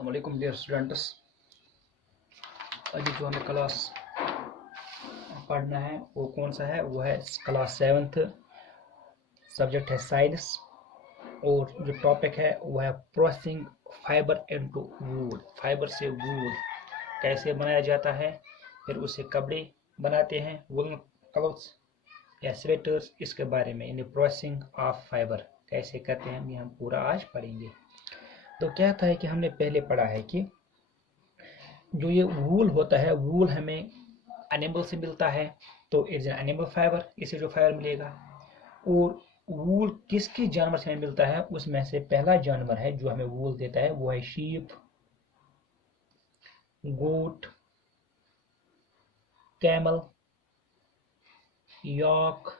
अस्सलामुअलैकुम dear students. अभी जो हमें क्लास पढ़ना है वो कौन सा है? वो है क्लास 7th, सब्जेक्ट है साइंस, और जो टॉपिक है वो है processing fibre into wood. Fibre से वूड कैसे बनाया जाता है, फिर उससे कपड़े बनाते हैं, वुलन क्लोथ्स या स्वेटर्स, इसके बारे में यानी प्रोसेसिंग ऑफ फाइबर कैसे करते हैं ये हम पूरा आज पढ़ेंगे। तो क्या था है कि हमने पहले पढ़ा है कि जो ये वूल होता है, वूल हमें एनिमल से मिलता है, तो इट्स एन एनिमल फाइबर, इसे जो फाइबर मिलेगा। और वूल किसके जानवर से हमें मिलता है? उसमें से पहला जानवर है जो हमें वूल देता है वो है शीप, गोट, कैमल, यॉक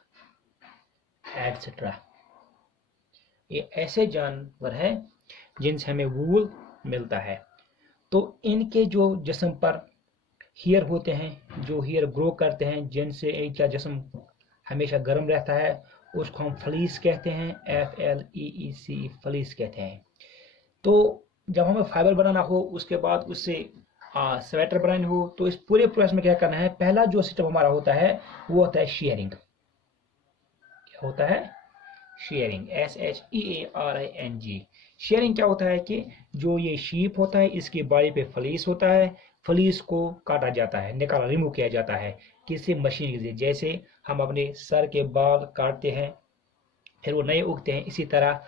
एटसेट्रा। ये ऐसे जानवर हैं जिनसे हमें वूल मिलता है। तो इनके जो जिस्म पर हेयर होते हैं, जो हेयर ग्रो करते हैं, जिनसे इनका जिस्म हमेशा गर्म रहता है, उसको हम फ्लीस कहते हैं, FLEEC, फ्लीस कहते हैं। तो जब हमें फाइबर बनाना हो, उसके बाद उससे स्वेटर बनानी हो, तो इस पूरे प्रोसेस में क्या करना है? पहला जो स्टेप हमारा होता है वो होता है शेयरिंग। क्या होता है? Sharing, SHEARING। शेयरिंग क्या होता है कि जो ये शीप होता है, इसकी बॉडी पे फलीस होता है, फलीस को काटा जाता है, निकाला, रिमूव किया जाता है किसी मशीन के जरिए। जैसे हम अपने सर के बाल काटते हैं फिर वो नए उगते हैं, इसी तरह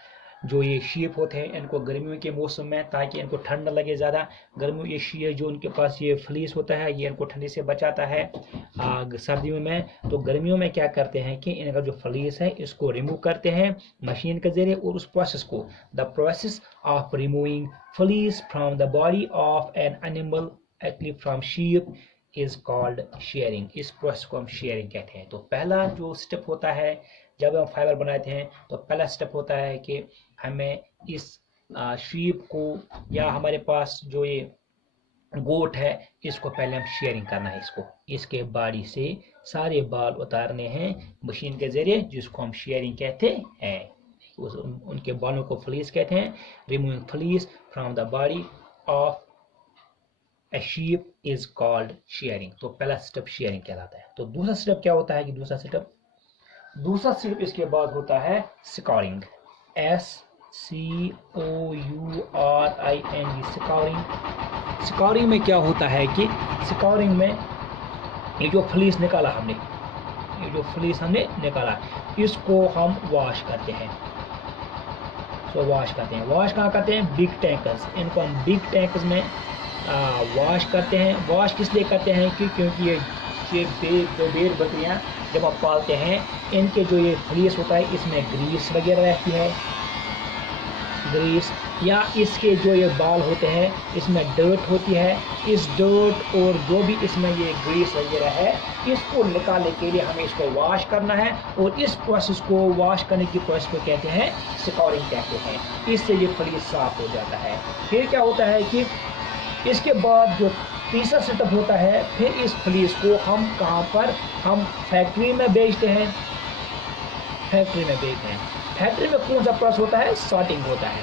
जो ये शीप होते हैं, इनको गर्मियों के मौसम में, ताकि इनको ठंड न लगे ज़्यादा, गर्मियों ये शीप जो उनके पास ये फ्लीस होता है, ये इनको ठंडी से बचाता है सर्दियों में। तो गर्मियों में क्या करते हैं कि इनका जो फ्लीस है इसको रिमूव करते हैं मशीन के जरिए, और उस प्रोसेस को, the process of removing fleece from the body of an animal, actually from sheep, is called sharing. इस प्रोसेस को हम शेयरिंग कहते हैं। तो पहला जो स्टेप होता है जब हम फाइबर बनाते हैं, तो पहला स्टेप होता है कि हमें इस शीप को, या हमारे पास जो ये गोट है, इसको पहले हम शेयरिंग करना है। इसके बॉडी से सारे बाल उतारने हैं मशीन के जरिए, जिसको हम शेयरिंग कहते हैं। उनके बालों को फ्लीस कहते हैं। Removing fleece from the body of a sheep is called sharing. तो पहला स्टेप शेयरिंग कहलाता है। तो दूसरा स्टेप क्या होता है कि दूसरा स्टेप इसके बाद होता है स्कॉरिंग, SCOURING, स्कॉरिंग। स्कॉरिंग में क्या होता है कि स्कॉरिंग में ये जो फ्लीस निकाला हमने, इसको हम वॉश करते हैं। वॉश कहाँ करते हैं? Big tankers. इनको हम बिग टैंकर्स में वॉश करते हैं। वॉश किस लिए करते हैं कि क्योंकि ये भेड़ बकरियां जब आप पालते हैं, इनके जो ये फ्लीस होता है इसमें ग्रीस वगैरह रहती है, ग्रीस, या इसके जो ये बाल होते हैं इसमें डर्ट होती है। इस डर्ट और जो भी इसमें ये ग्रीस वगैरह है, इसको निकालने के लिए हमें इसको वॉश करना है, और इस प्रोसेस को, वॉश करने की प्रोसेस को कहते हैं स्कॉरिंग कहते हैं। इससे ये फ्लीस साफ हो जाता है। फिर क्या होता है कि इसके बाद जो तीसरा सेटअप होता है, फिर इस फ्लीस को हम कहाँ पर, हम फैक्ट्री में बेचते हैं। फैक्ट्री में कौन सा प्रोसेस होता है? सॉर्टिंग होता है।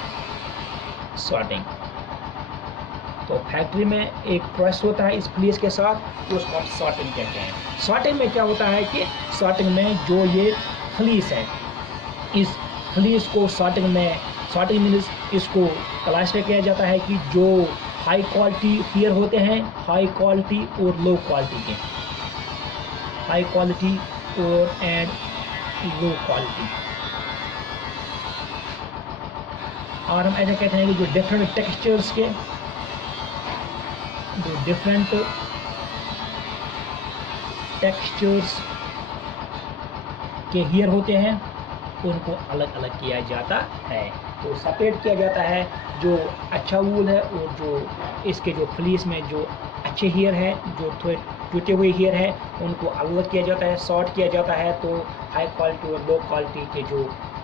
तो फैक्ट्री में एक प्रोसेस होता है इस फ्लीस के साथ, उसको हम सॉर्टिंग कहते हैं। सॉर्टिंग में क्या होता है कि सॉर्टिंग में जो ये फ्लीस है, इस फ्लीस को सॉर्टिंग मीन्स इसको क्लासिफाई किया जाता है कि जो हाई क्वालिटी हेयर होते हैं, हाई क्वालिटी और लो क्वालिटी के, हाई क्वालिटी और एंड लो क्वालिटी। और हम ऐसा कहते हैं कि जो डिफरेंट टेक्सचर्स के, जो डिफरेंट टेक्सचर्स के हेयर होते हैं, उनको अलग अलग किया जाता है। तो सेपरेट किया जाता है जो अच्छा वूल है, और जो इसके जो फ्लीस में जो अच्छे हेयर है, जो थोड़े टूटे हुए हेयर है, उनको अलग किया जाता है, सॉर्ट किया जाता है। तो हाई क्वालिटी और लो क्वालिटी के जो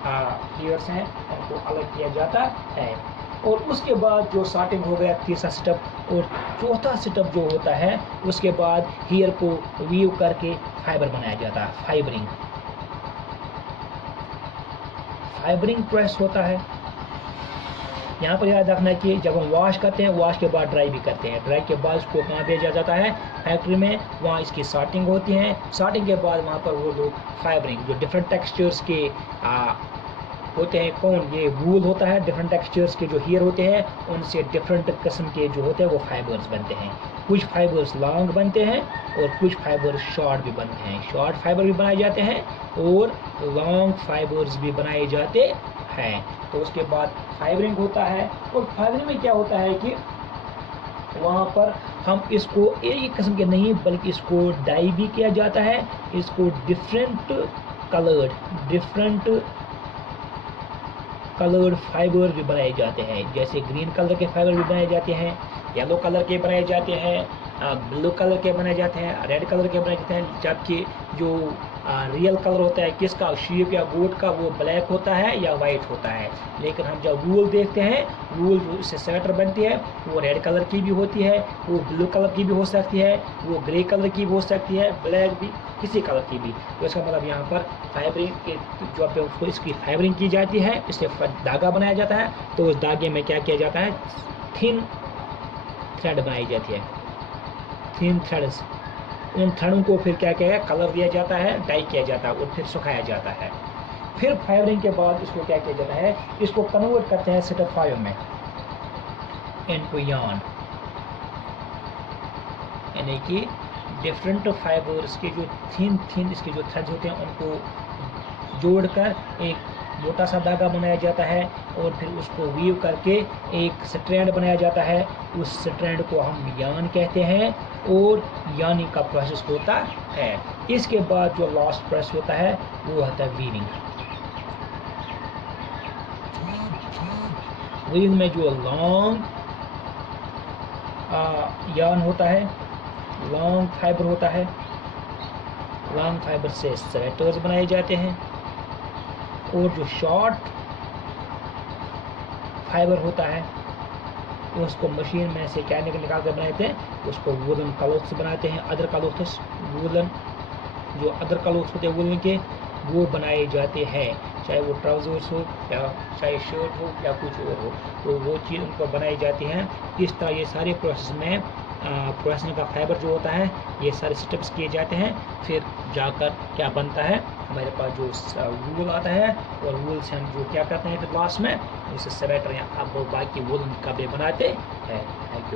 हेयर्स हैं उनको अलग किया जाता है। और उसके बाद जो सॉर्टिंग हो गया तीसरा स्टेप, और चौथा स्टेप जो होता है, उसके बाद हेयर को वीव करके फाइबर बनाया जाता है। फाइबरिंग प्रोसेस होता है। यहाँ पर याद रखना है कि जब हम वॉश करते हैं, वॉश के बाद ड्राई भी करते हैं, ड्राई के बाद इसको कहाँ भेजा जाता है, फैक्ट्री में, वहाँ इसकी सॉर्टिंग होती है, सॉर्टिंग के बाद वहाँ पर वो लोग फाइबरिंग जो डिफरेंट टेक्सचर्स के होते हैं, कौन, ये वूल होता है, डिफरेंट टेक्सचर्स के जो हेयर होते हैं उनसे डिफरेंट किस्म के जो होते हैं वो फाइबर्स बनते हैं। कुछ फाइबर्स लॉन्ग बनते हैं और कुछ फाइबर्स शॉर्ट भी बनते हैं, शॉर्ट फाइबर भी बनाए जाते हैं और लॉन्ग फाइबर्स भी बनाए जाते हैं। तो उसके बाद फाइबरिंग होता है, और फाइबरिंग में क्या होता है कि वहाँ पर हम इसको एक किस्म के नहीं बल्कि इसको डाई भी किया जाता है, इसको डिफरेंट कलर्ड फाइबर भी बनाए जाते हैं, जैसे ग्रीन कलर के फाइबर भी बनाए जाते हैं, येलो कलर के बनाए जाते हैं, ब्लू कलर के बनाए जाते हैं, रेड कलर के बनाए जाते हैं, जबकि जो रियल कलर होता है किसका, शीप या गोट का, वो ब्लैक होता है या वाइट होता है। लेकिन हम जब वूल देखते हैं, वूल जो इससे स्वेटर बनती है वो रेड कलर की भी होती है, वो ब्लू कलर की भी हो सकती है, वो ग्रे कलर की भी हो सकती है, ब्लैक भी, किसी कलर की भी। तो इसका मतलब यहाँ पर फाइबरिंग के जो पे उसको इसकी फाइबरिंग की जाती है, इससे धागा बनाया जाता है। तो उस धागे में क्या किया जाता है, थिन थ्रेड बनाई जाती है, थिन थ्रेड्स। उन थ्रेडों को फिर क्या किया, कलर दिया जाता है, डाई किया जाता है और फिर सुखाया जाता है। फिर फाइबरिंग के बाद इसको क्या किया जाता है, इसको कन्वर्ट करते हैं सेटोफाइल में इनटू यार्न, यानी कि डिफरेंट फाइबर्स के जो थिन इसके जो थ्रेड्स होते हैं उनको जोड़कर एक मोटा सा धागा बनाया जाता है और फिर उसको वीव करके एक स्ट्रैंड बनाया जाता है। उस स्ट्रैंड को हम यार्न कहते हैं और यार्निंग का प्रोसेस होता है। इसके बाद जो लास्ट प्रोसेस होता है वो होता है वीविंग। वीविंग में जो लॉन्ग यार्न होता है, लॉन्ग फाइबर होता है, लॉन्ग फाइबर से स्वेटर्स बनाए जाते हैं, और जो शॉर्ट फाइबर होता है उसको मशीन में से क्या निकाल कर बनाते हैं, उसको वुलन क्लॉथ्स बनाते हैं। अदर क्लॉथ्स, वुलन जो अदर क्लॉथ्स होते हैं वुलन के, वो बनाए जाते हैं, चाहे वो ट्राउजर्स हो या चाहे शर्ट हो या कुछ और हो, तो वो चीज़ उनको बनाई जाती हैं। इस तरह ये सारे प्रोसेस में प्रोसेसिंग का फाइबर जो होता है, ये सारे स्टेप्स किए जाते हैं, फिर जाकर क्या बनता है, हमारे पास जो वूल आता है, और वूल से हम जो क्या करते हैं फिर लास्ट में उसे स्वेटर या अब बाकी वूलन कपड़े बनाते हैं। Thank you.